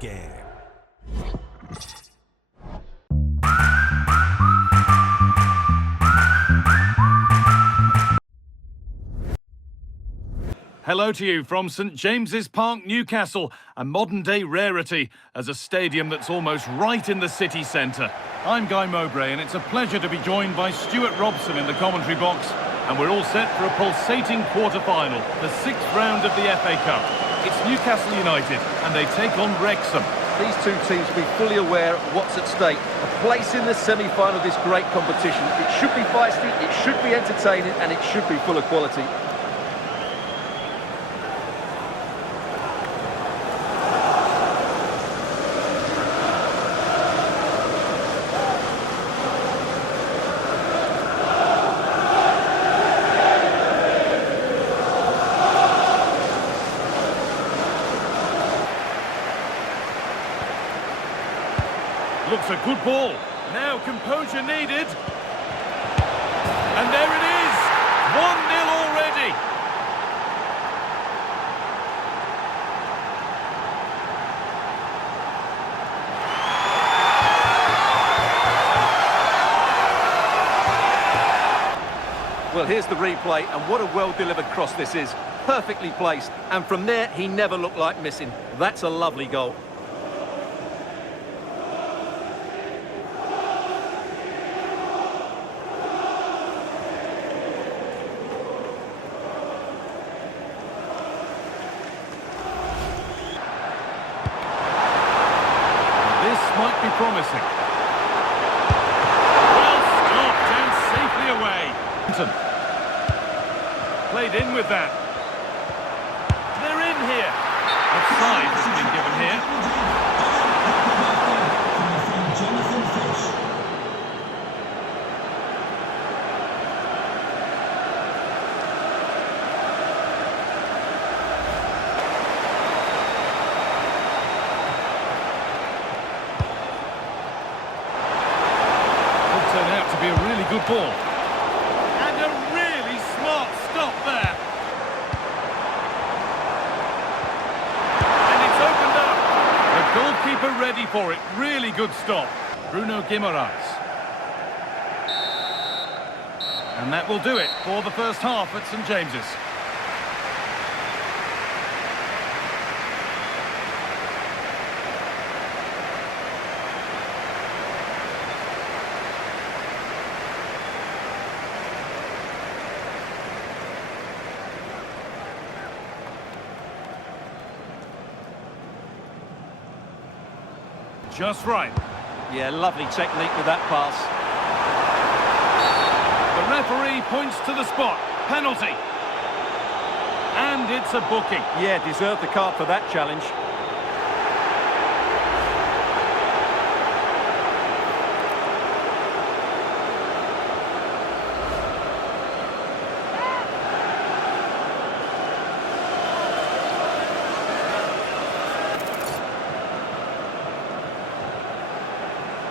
game. Hello to you from St James's Park, Newcastle, a modern-day rarity as a stadium that's almost right in the city centre. I'm Guy Mowbray, and it's a pleasure to be joined by Stuart Robson in the commentary box, and we're all set for a pulsating quarter-final, the 6th round of the FA Cup. It's Newcastle United, and they take on Wrexham. These two teams will be fully aware of what's at stake. A place in the semi-final of this great competition. It should be feisty, it should be entertaining, and it should be full of quality. Looks a good ball. Now composure needed. And there it is! 1-0 already! Well, here's the replay, and what a well-delivered cross this is. Perfectly placed, and from there, he never looked like missing. That's a lovely goal. Might be promising. Well stopped and safely away. Played in with that. They're in here. Offside has been given here. Be a really good ball. And a really smart stop there. And it's opened up. The goalkeeper ready for it. Really good stop. Bruno Guimaraes. And that will do it for the first half at St James's. Just right. Yeah, lovely technique with that pass. The referee points to the spot. Penalty. And it's a booking. Yeah, deserved the card for that challenge.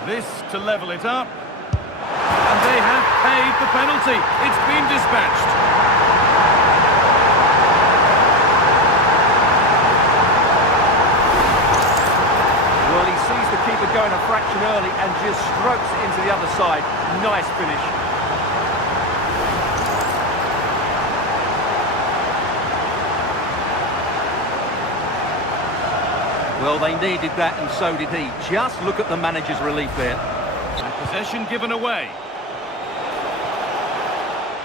This to level it up. And they have paid the penalty. It's been dispatched. Well, he sees the keeper going a fraction early and just strokes it into the other side. Nice finish. Well, they needed that, and so did he. Just look at the manager's relief there. And possession given away.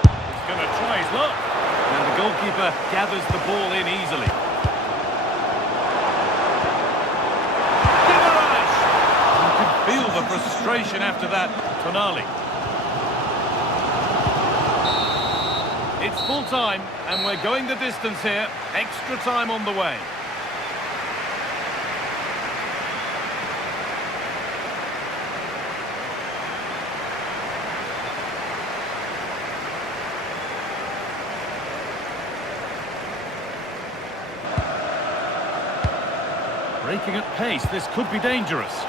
He's going to try his luck. And the goalkeeper gathers the ball in easily. Guimaraes! You can feel the frustration after that. Tonali. It's full time, and we're going the distance here. Extra time on the way. Breaking at pace, this could be dangerous.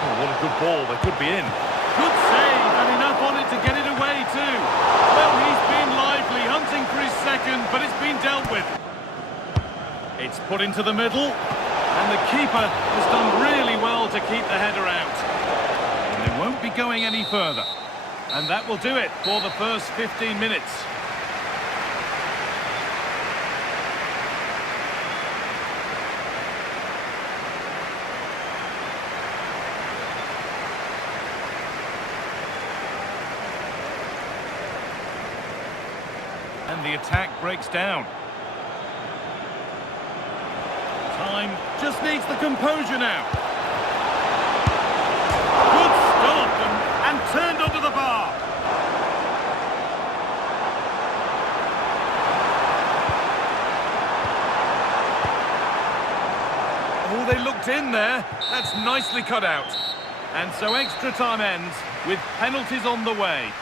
Oh, what a good ball, they could be in. Good save, and enough on it to get it away too. Well, he's been lively, hunting for his second, but it's been dealt with. It's put into the middle, and the keeper has done really well to keep the header out. And they won't be going any further. And that will do it for the first 15 minutes. And the attack breaks down. Time just needs the composure now. Good stop and turned onto the bar. Oh, they looked in there. That's nicely cut out. And so extra time ends with penalties on the way.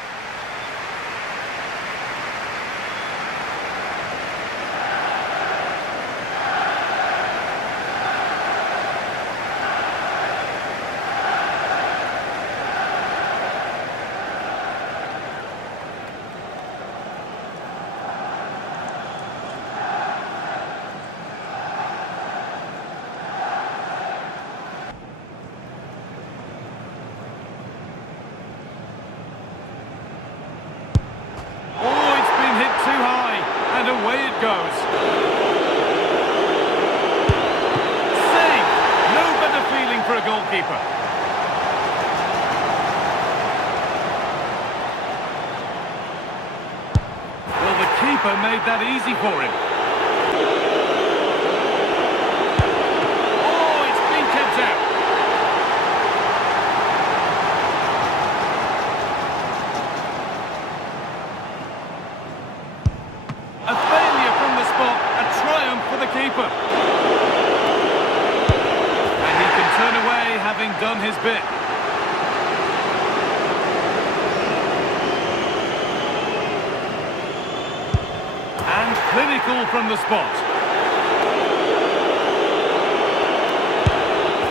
And away it goes. Save! No better feeling for a goalkeeper. Well, the keeper made that easy for him. Oh, it's been kept out. A failure from the spot, a triumph for the keeper. And he can turn away having done his bit. And clinical from the spot.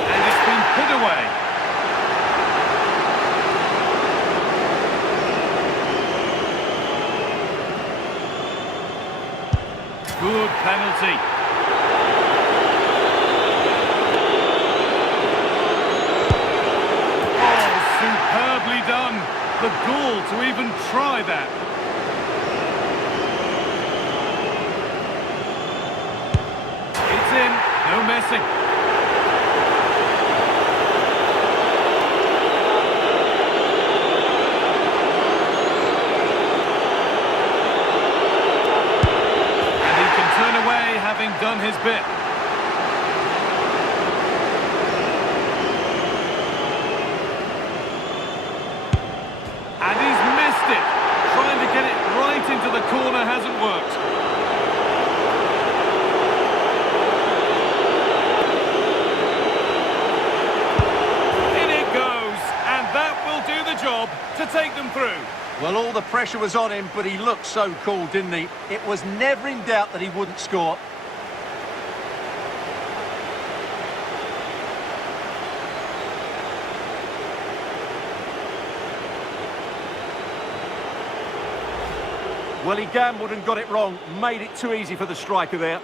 And it's been put away. Good penalty. Oh, superbly done. The goal to even try that. It's in. No messing. Having done his bit. And he's missed it. Trying to get it right into the corner hasn't worked. In it goes, and that will do the job to take them through. Well, all the pressure was on him, but he looked so cool, didn't he? It was never in doubt that he wouldn't score. Well, he gambled and got it wrong. Made it too easy for the striker there.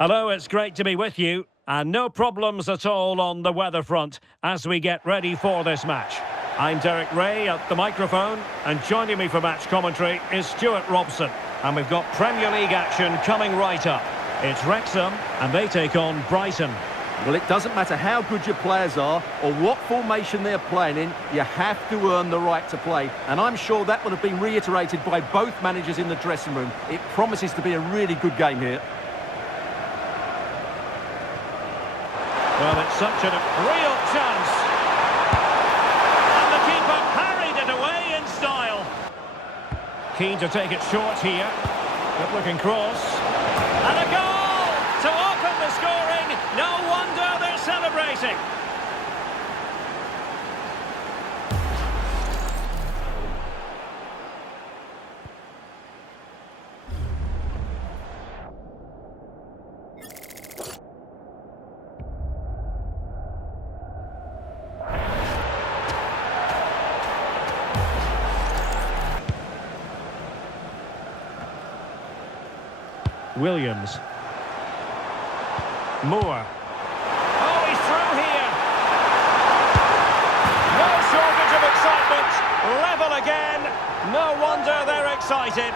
Hello, it's great to be with you, and no problems at all on the weather front as we get ready for this match. I'm Derek Ray at the microphone, and joining me for match commentary is Stuart Robson, and we've got Premier League action coming right up. It's Wrexham, and they take on Brighton. Well, it doesn't matter how good your players are or what formation they're playing in, you have to earn the right to play. And I'm sure that would have been reiterated by both managers in the dressing room. It promises to be a really good game here. Well, it's such a real chance. And the keeper parried it away in style. Keen to take it short here. Good looking cross. And a goal to open the scoring. No wonder they're celebrating. Williams. Moore. Oh, he's through here. No shortage of excitement. Level again. No wonder they're excited.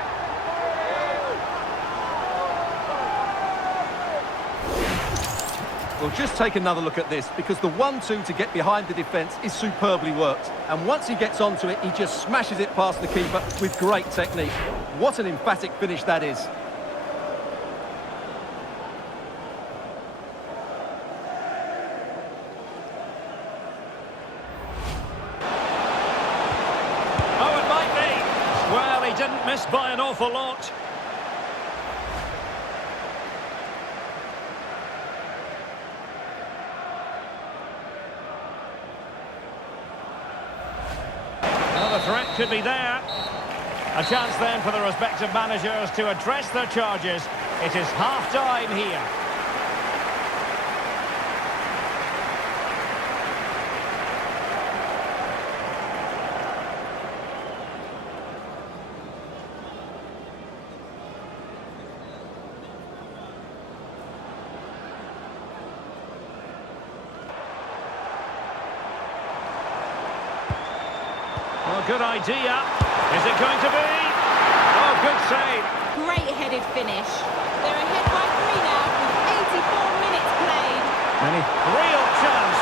Well, just take another look at this, because the 1-2 to get behind the defence is superbly worked. And once he gets onto it, he just smashes it past the keeper with great technique. What an emphatic finish that is. Well, he didn't miss by an awful lot. Well, the threat could be there. A chance then for the respective managers to address their charges. It is half-time here. Well, good idea. Is it going to be? Oh, good save. Great headed finish. They're ahead by 3 now with 84 minutes played. Real chance.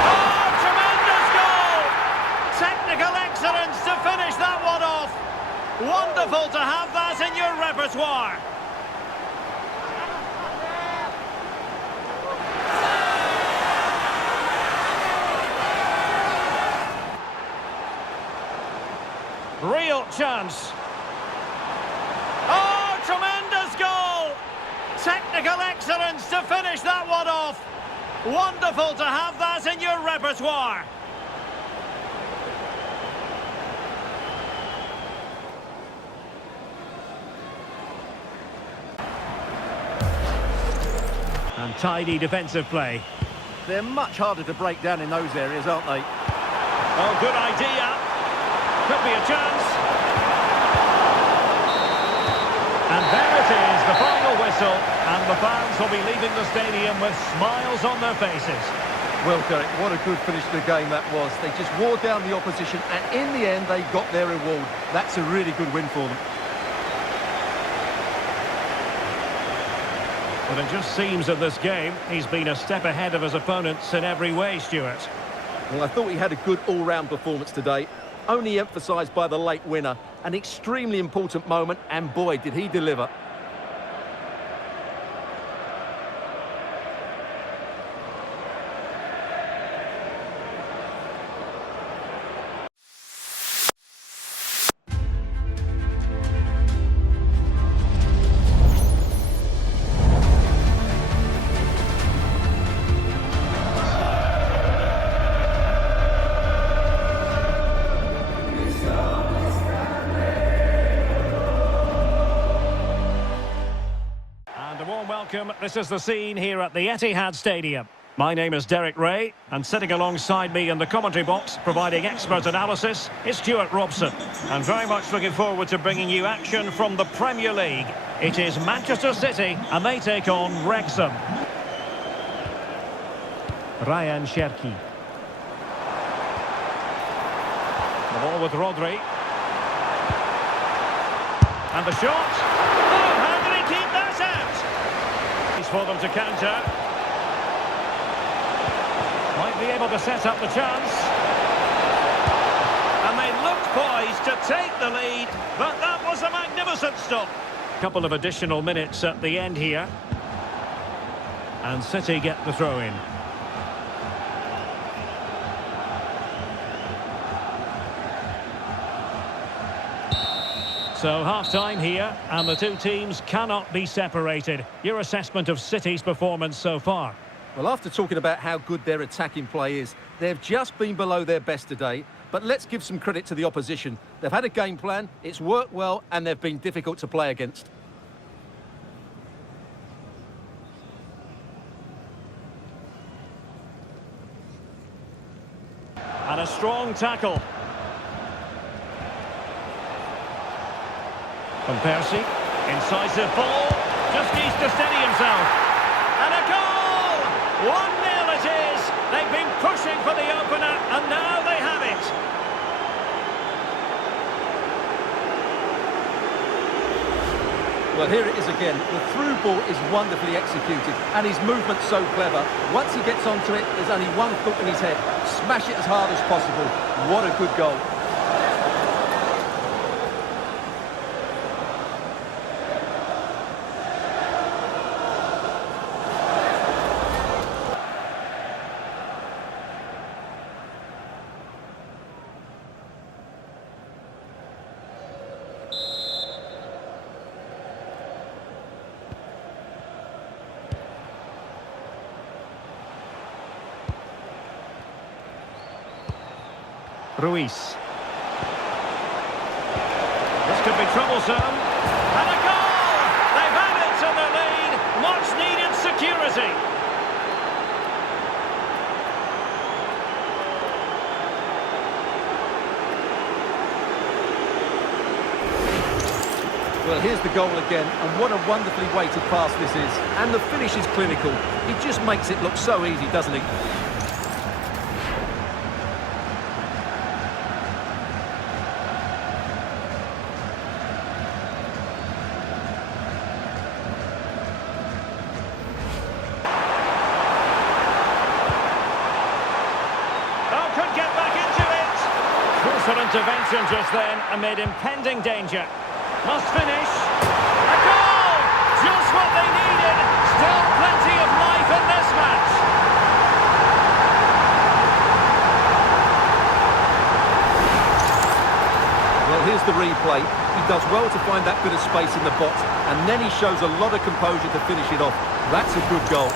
Oh, tremendous goal! Technical excellence to finish that one off. Wonderful to have that in your repertoire. Real chance. Oh, tremendous goal! Technical excellence to finish that one off. Wonderful to have that in your repertoire. And tidy defensive play. They're much harder to break down in those areas, aren't they? Oh, good idea. Could be a chance. And there it is, the final whistle. And the fans will be leaving the stadium with smiles on their faces. Well, Derek, what a good finish to the game that was. They just wore down the opposition, and in the end, they got their reward. That's a really good win for them. But it just seems in this game, he's been a step ahead of his opponents in every way, Stuart. Well, I thought he had a good all-round performance today. Only emphasised by the late winner. An extremely important moment, and boy, did he deliver. Welcome. This is the scene here at the Etihad Stadium. My name is Derek Ray, and sitting alongside me in the commentary box, providing expert analysis, is Stuart Robson. And very much looking forward to bringing you action from the Premier League. It is Manchester City, and they take on Wrexham. Ryan Cherki. The ball with Rodri. And the shot. Oh, how did he keep that out? For them to counter. be able to set up the chance. And they looked poised to take the lead, but that was a magnificent stop. Couple of additional minutes at the end here. And City get the throw in. So half-time here, and the two teams cannot be separated. Your assessment of City's performance so far? Well, after talking about how good their attacking play is, they've just been below their best today. But let's give some credit to the opposition. They've had a game plan, it's worked well, and they've been difficult to play against. And a strong tackle. From Percy, incisive ball, just needs to steady himself. And a goal! 1-0 it is! They've been pushing for the opener, and now they have it. Well, here it is again. The through ball is wonderfully executed, and his movement's so clever. Once he gets onto it, there's only one thought in his head. Smash it as hard as possible. What a good goal. Ruiz. This could be troublesome. And a goal! They've added to the lead. Much needed security. Well, here's the goal again, and what a wonderfully weighted pass this is. And the finish is clinical. He just makes it look so easy, doesn't he? Intervention just then amid impending danger. Must finish. A goal! Just what they needed. Still plenty of life in this match. Well, here's the replay. He does well to find that bit of space in the box, and then he shows a lot of composure to finish it off. That's a good goal.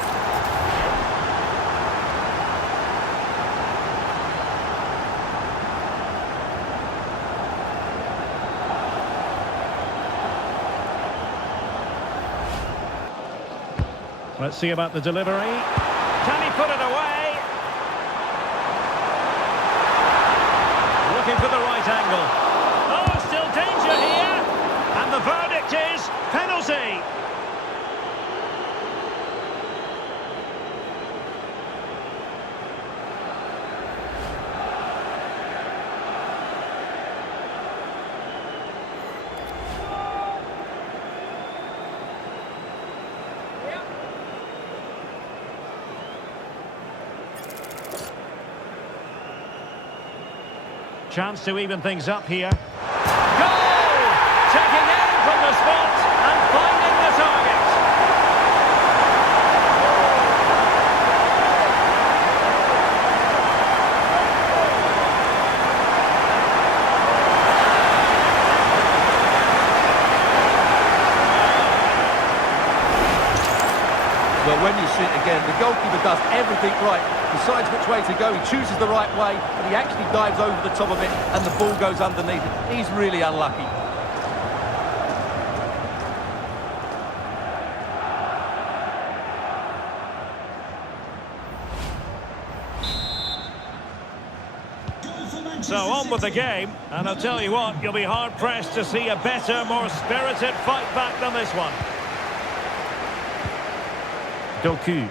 Let's see about the delivery. Can he put it away? Looking for the right angle. Oh, still danger here. And the verdict is penalty. Chance to even things up here. Goal! Taking aim from the spot and finding the target. Well, when you see it again, the goalkeeper does everything right. Decides which way to go, he chooses the right way, but he actually dives over the top of it and the ball goes underneath it. He's really unlucky. So on with the game, and I'll tell you what, you'll be hard-pressed to see a better, more spirited fight back than this one. Doku.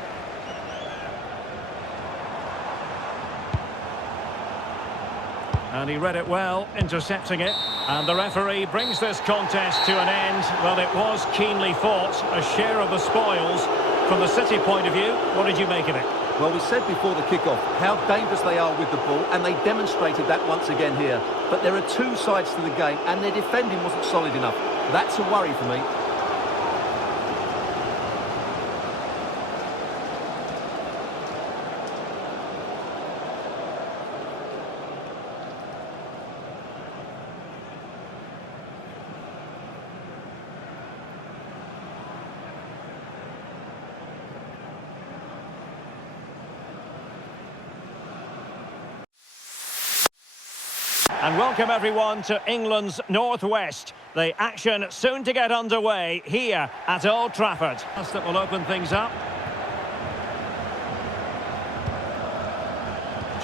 And he read it well, intercepting it. And the referee brings this contest to an end. Well, it was keenly fought, a share of the spoils. From the City point of view, what did you make of it? Well, we said before the kickoff how dangerous they are with the ball, and they demonstrated that once again here. But there are two sides to the game, and their defending wasn't solid enough. That's a worry for me. And welcome everyone to England's northwest. The action soon to get underway here at Old Trafford. That will open things up.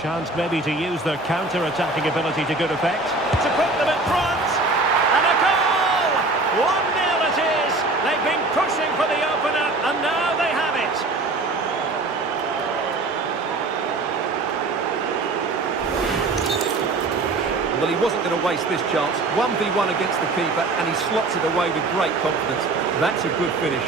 Chance maybe to use their counter-attacking ability to good effect. To put them in front. And a goal! 1-0 it is. They've been pushing for the opener and now they have it. Well, he wasn't going to waste this chance. 1v1 against the keeper, and he slots it away with great confidence. That's a good finish.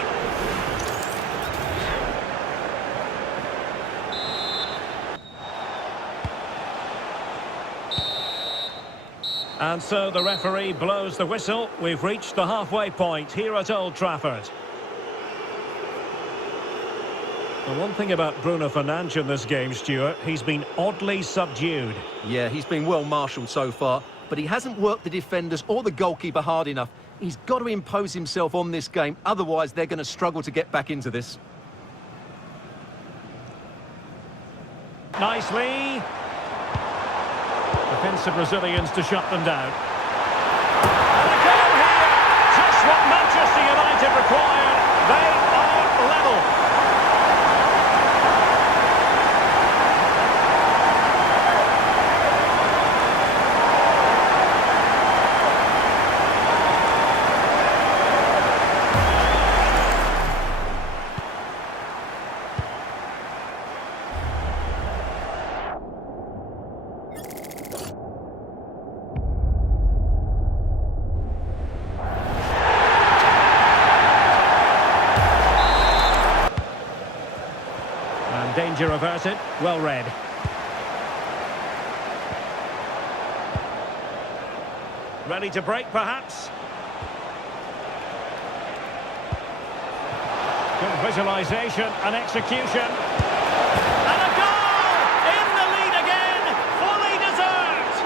And so the referee blows the whistle. We've reached the halfway point here at Old Trafford. The one thing about Bruno Fernandes in this game, Stuart, he's been oddly subdued. Yeah, he's been well marshalled so far, but he hasn't worked the defenders or the goalkeeper hard enough. He's got to impose himself on this game, otherwise they're going to struggle to get back into this. Nicely. Defensive Brazilians to shut them down. And a goal here! Just what Manchester United required. They are level. Danger averted, well read. Ready to break, perhaps? Good visualisation and execution. And a goal! In the lead again! Fully deserved!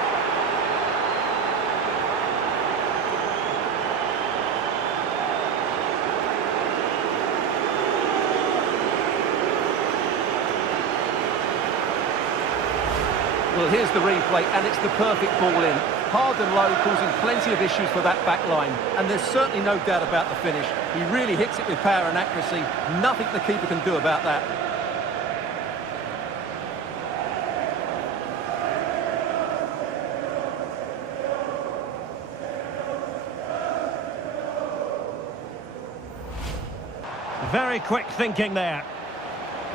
Well, here's the replay, and it's the perfect ball in. Hard and low, causing plenty of issues for that back line. And there's certainly no doubt about the finish. He really hits it with power and accuracy. Nothing the keeper can do about that. Very quick thinking there.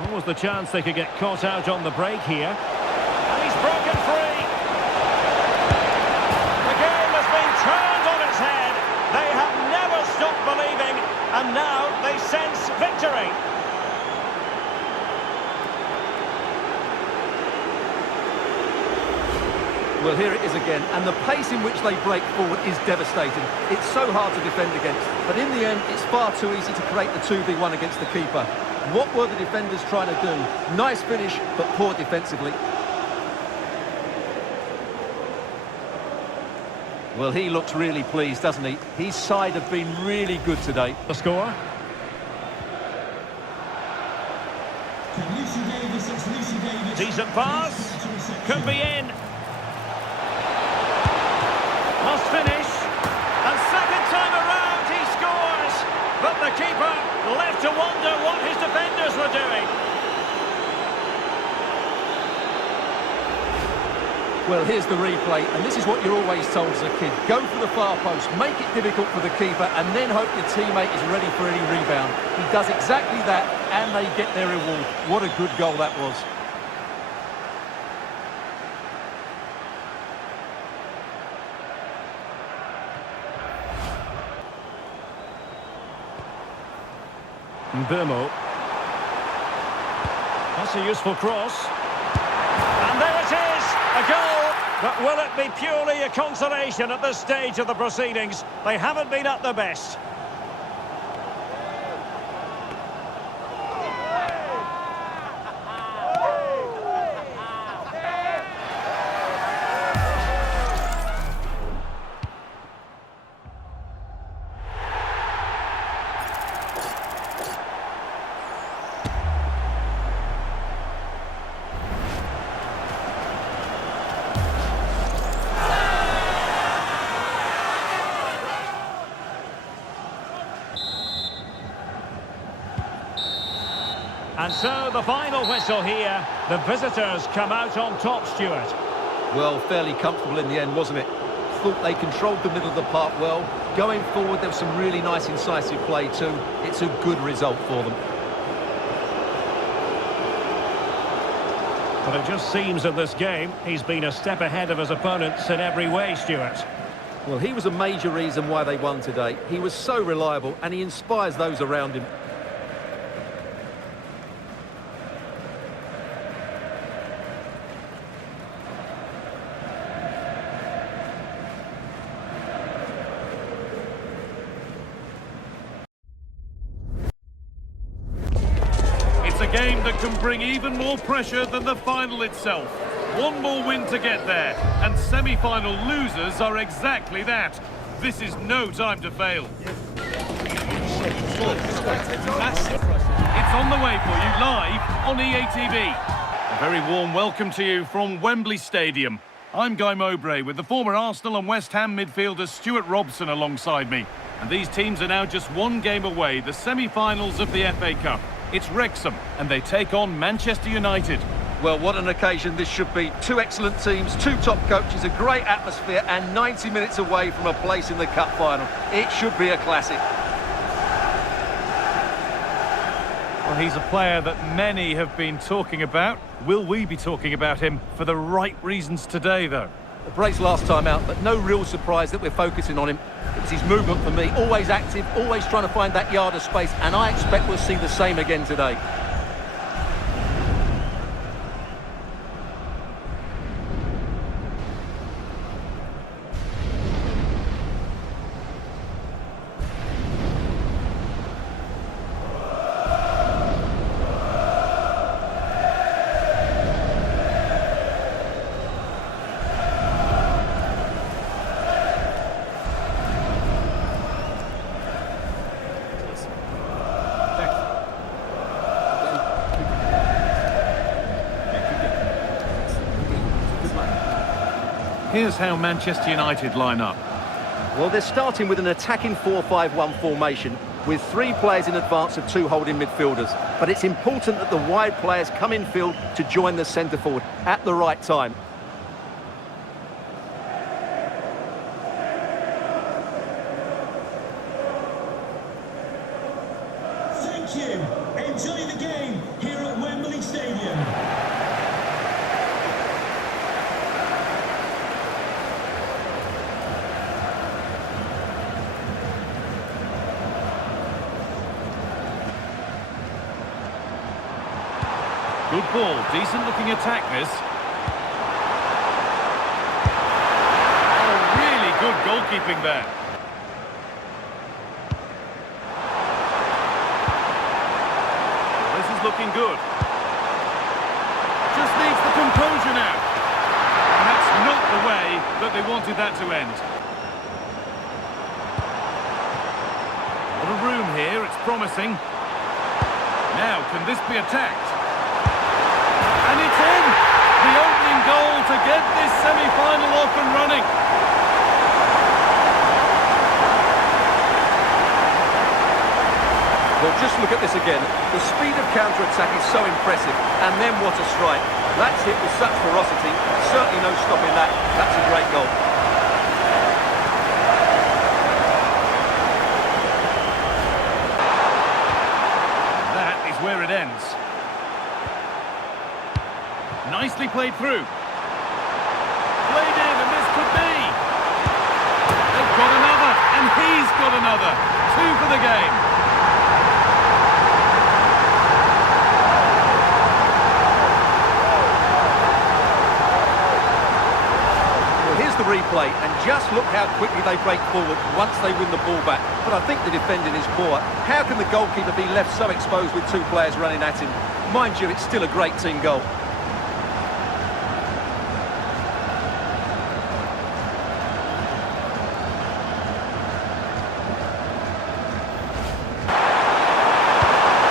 What was the chance they could get caught out on the break here? And he's broken free. The game has been turned on its head. They have never stopped believing, and now they sense victory. Well, here it is again, and the pace in which they break forward is devastating. It's so hard to defend against, but in the end, it's far too easy to create the 2v1 against the keeper. What were the defenders trying to do? Nice finish, but poor defensively. Well, he looks really pleased, doesn't he? His side have been really good today. The score? Decent pass. Could be in. Must finish. And second time around he scores. But the keeper left to wonder what his defenders were doing. Well, here's the replay, and this is what you're always told as a kid. Go for the far post, make it difficult for the keeper, and then hope your teammate is ready for any rebound. He does exactly that, and they get their reward. What a good goal that was. Burmo. Has That's a useful cross. And there it is, a goal. But will it be purely a consolation at this stage of the proceedings? They haven't been at their best. And so the final whistle here. The visitors come out on top, Stuart. Well, fairly comfortable in the end, wasn't it? Thought they controlled the middle of the park well. Going forward, there was some really nice incisive play too. It's a good result for them. But it just seems in this game, he's been a step ahead of his opponents in every way, Stuart. Well, he was a major reason why they won today. He was so reliable and he inspires those around him. It's a game that can bring even more pressure than the final itself. One more win to get there, and semi-final losers are exactly that. This is no time to fail. It's on the way for you live on EA TV. A very warm welcome to you from Wembley Stadium. I'm Guy Mowbray with the former Arsenal and West Ham midfielder Stuart Robson alongside me. And these teams are now just one game away, the semi-finals of the FA Cup. It's Wrexham, and they take on Manchester United. Well, what an occasion this should be. Two excellent teams, two top coaches, a great atmosphere, and 90 minutes away from a place in the cup final. It should be a classic. Well, he's a player that many have been talking about. Will we be talking about him for the right reasons today, though? The brace last time out, but no real surprise that we're focusing on him. It was his movement for me, always active, always trying to find that yard of space, and I expect we'll see the same again today. Here's how Manchester United line up. Well, they're starting with an attacking 4-5-1 formation with three players in advance of two holding midfielders. But it's important that the wide players come in field to join the centre forward at the right time. Thank you. Enjoy the game here at Wembley Stadium. Good ball, decent looking attack this. Oh, really good goalkeeping there. This is looking good. Just needs the composure now. And that's not the way that they wanted that to end. A lot of room here, it's promising. Now, can this be attacked? And it's in! The opening goal to get this semi-final off and running. Well, just look at this again. The speed of counter-attack is so impressive. And then what a strike. That's hit with such ferocity. Certainly no stopping that. That's a great goal. That is where it ends. Nicely played through. Played in, and this could be. They've got another, and he's got another. Two for the game. Here's the replay, and just look how quickly they break forward once they win the ball back. But I think the defending is poor. How can the goalkeeper be left so exposed with two players running at him? Mind you, it's still a great team goal.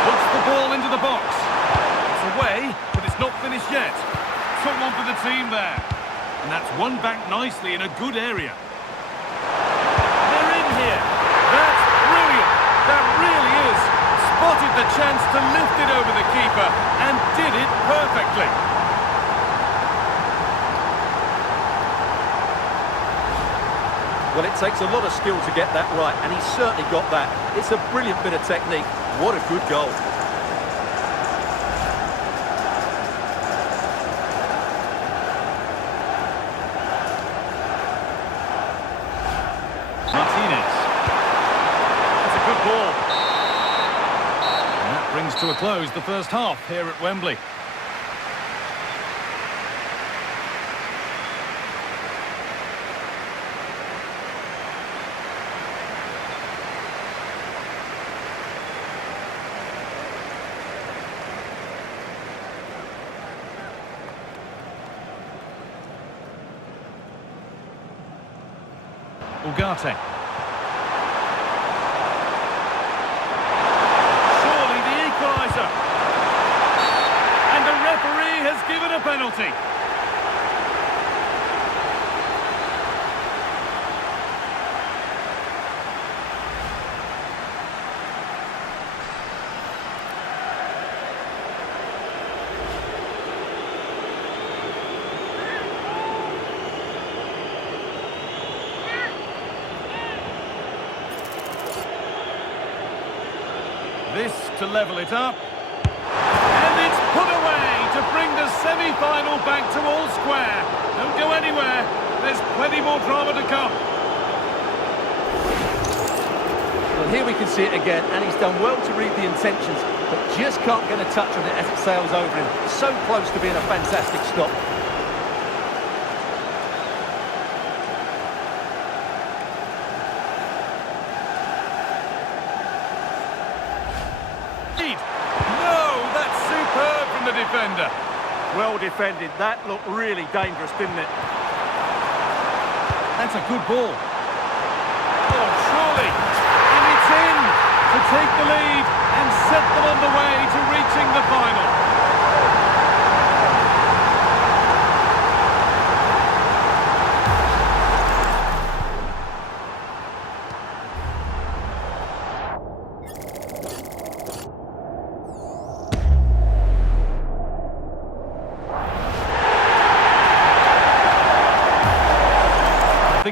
Puts the ball into the box. It's away, but it's not finished yet. Took one for the team there. And that's won back nicely in a good area. They're in here. That's brilliant. That really is. Spotted the chance to lift it over the keeper and did it perfectly. Well, it takes a lot of skill to get that right, and he's certainly got that. It's a brilliant bit of technique. What a good goal. Martinez. That's a good ball. And that brings to a close the first half here at Wembley. Ugarte. Surely the equaliser. And the referee has given a penalty. This to level it up. And it's put away to bring the semi-final back to all square. Don't go anywhere. There's plenty more drama to come. Well, here we can see it again, and he's done well to read the intentions, but just can't get a touch on it as it sails over him. So close to being a fantastic stop. Defender. Well defended. That looked really dangerous, didn't it? That's a good ball. Oh, surely. And it's in to take the lead and set them on the way to reaching the final.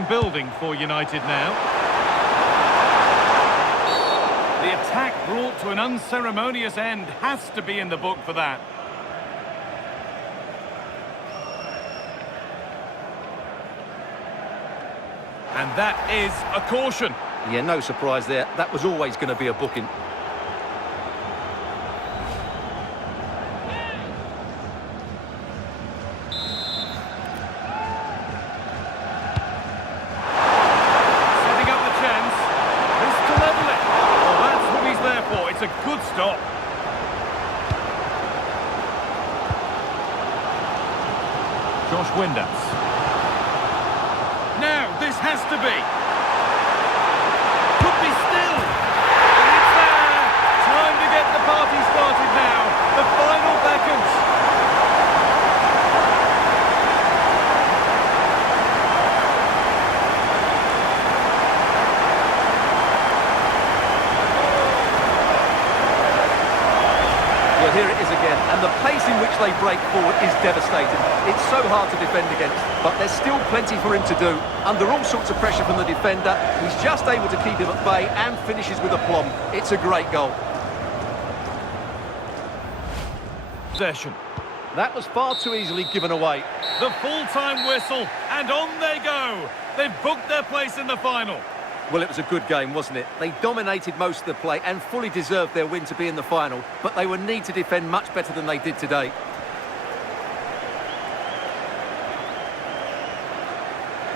Building for United now. The attack brought to an unceremonious end has to be in the book for that. And that is a caution. Yeah, no surprise there. That was always going to be a booking. It's a good stop. Josh Windass. Now, this has to be. Could be still. And it's there. Time to get the party started now. The final beckons. Here it is again, and the pace in which they break forward is devastating. It's so hard to defend against, but there's still plenty for him to do. Under all sorts of pressure from the defender, he's just able to keep him at bay and finishes with aplomb. It's a great goal. Possession. That was far too easily given away. The full-time whistle, and on they go. They've booked their place in the final. Well, it was a good game, wasn't it? They dominated most of the play and fully deserved their win to be in the final, but they would need to defend much better than they did today.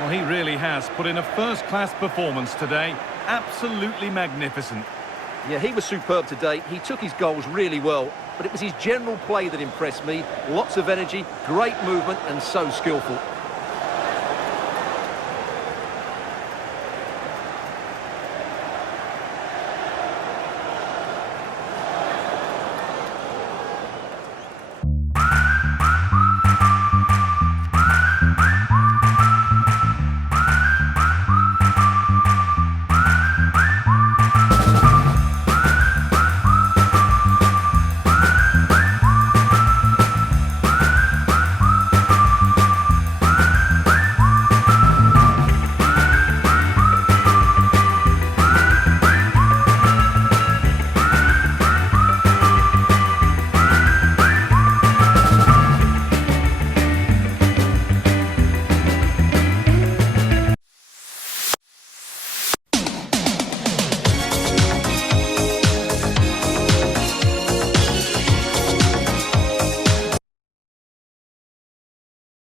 Well, he really has put in a first-class performance today. Absolutely magnificent. Yeah, he was superb today. He took his goals really well, but it was his general play that impressed me. Lots of energy, great movement, and so skillful.